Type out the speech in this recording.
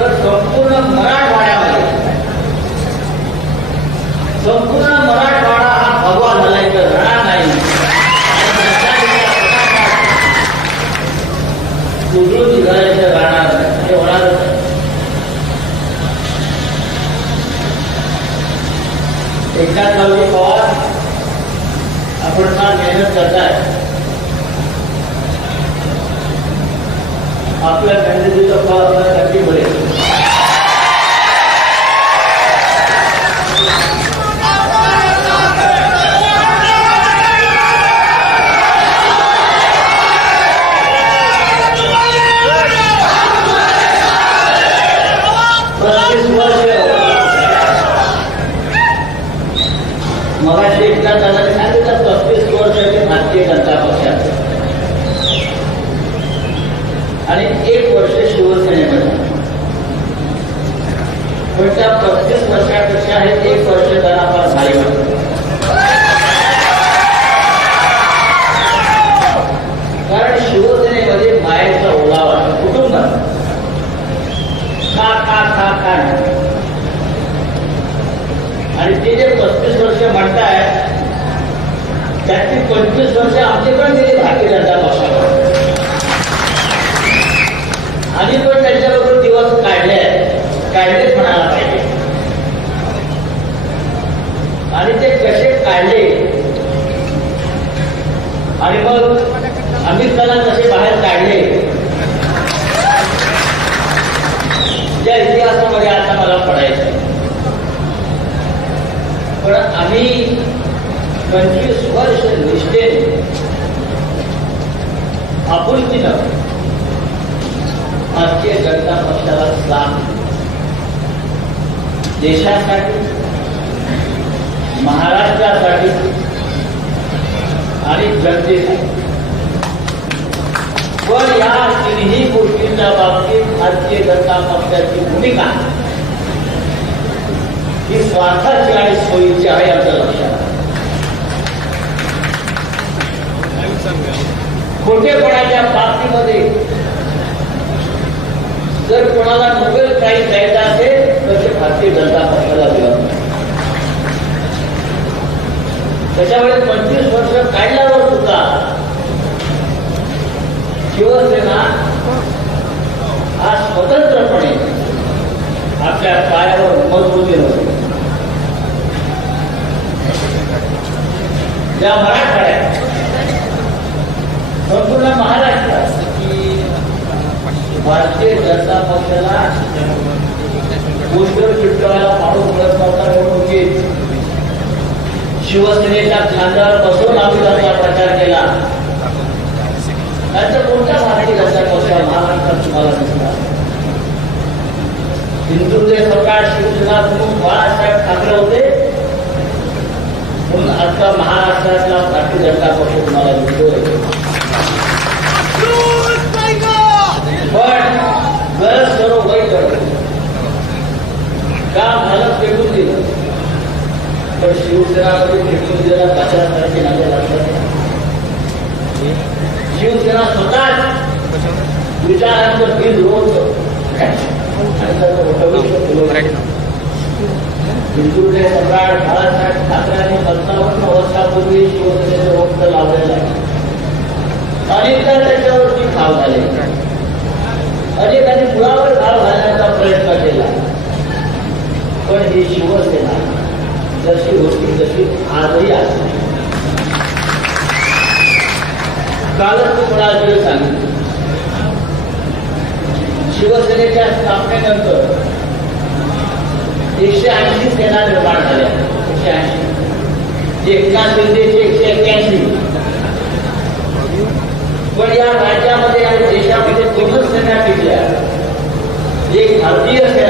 तर संपूर्ण मराठवाडा हा भगवा झालाय तर राहणार नाही. सुदृढ निघाल्याचं राहणार हे होणारच. एकनाथ रावजी पवार आपण फार मेहनत करताय. आपल्या मेहनतीचं फळ आपल्याला नक्की मिळेल. मगाशी एकनाथ दादाने सांगितलं 35 वर्ष भारतीय जनता पक्षाचे आणि 1 वर्ष शिवसेनेमध्ये. पण त्या 35 वर्षापेक्षा हे 1 वर्ष त्यांना फार भारी वाटतं. कारण शिवसेनेमध्ये मायेचा ओलावा कुटुंबात खा खा खा खा आणि ते जे 35 वर्ष म्हणताय त्यातली 25 वर्ष आमच्याकडे गेली भारतीय जनता पक्षाकडे आणि पण त्यांच्याबरोबर दिवस काढलेच म्हणायला पाहिजे. आणि ते कसे काढले आणि मग अमित शहाला कसे बाहेर काढले त्या इतिहासामध्ये आता मला पडायचं. पण आम्ही 25 वर्ष निष्ठेने आपुलकीनं भारतीय जनता पक्षाला साथ देशासाठी महाराष्ट्रासाठी आणि जनतेसाठी. पण या तिन्ही गोष्टींच्या बाबतीत भारतीय जनता पक्षाची भूमिका ही स्वार्थाची आणि सोयीची आहे आमच्या लक्षात. खोटेपणाच्या बाबतीमध्ये जर कोणाला नोबेल प्राईज द्यायचा असेल तर ते भारतीय जनता पक्षाला दिलं. त्याच्यामुळे 25 वर्ष काढल्यावर सुद्धा शिवसेना आज स्वतंत्रपणे आपल्या पायावर मजबूती होती. या मराठवाड्यात संपूर्ण महाराष्ट्रात भारतीय जनता पक्षाला पोस्टर चिटकवायला पाडून मिळत नव्हता. निवडणुकीत शिवसेनेच्या खांद्यावर बसून आम्ही त्यांचा प्रचार केला. त्यांचा कोणत्या भारतीय जनता पक्षाला महाराष्ट्रात तुम्हाला दिसला? हिंदुत्व सरकार शिवसेना प्रमुख बाळासाहेब ठाकरे होते म्हणून आता महाराष्ट्रातला भारतीय जनता पक्ष तुम्हाला दिसतोय. पण गरज सर्व वैध काम झालं फेकून दिलं. पण शिवसेनामध्ये फेकून दिलेला कशासाठी नाही लक्षात. शिवसेना स्वतःच विचारांचं बीज रोवतो. हिंदुत्व सम्राट बाळासाहेब ठाकरेंनी 55 वर्षापूर्वी शिवसेनेचं रोप लावलेलं आहे. अनेकदा त्याच्यावरती घाव झाले. अनेकांनी मुळावर घाव घालण्याचा प्रयत्न केला. पण ही शिवसेना जशी होती तशी आजही असते. कालच तुम्हाला वेळ सांगितलं शिवसेनेच्या स्थापनेनंतर 180 सेना निर्माण झाल्या. 180 एकनाथ शिंदेचे 181. पण या राज्यामध्ये आणि देशामध्ये 2 सेना टिकल्या. एक भारतीय सेना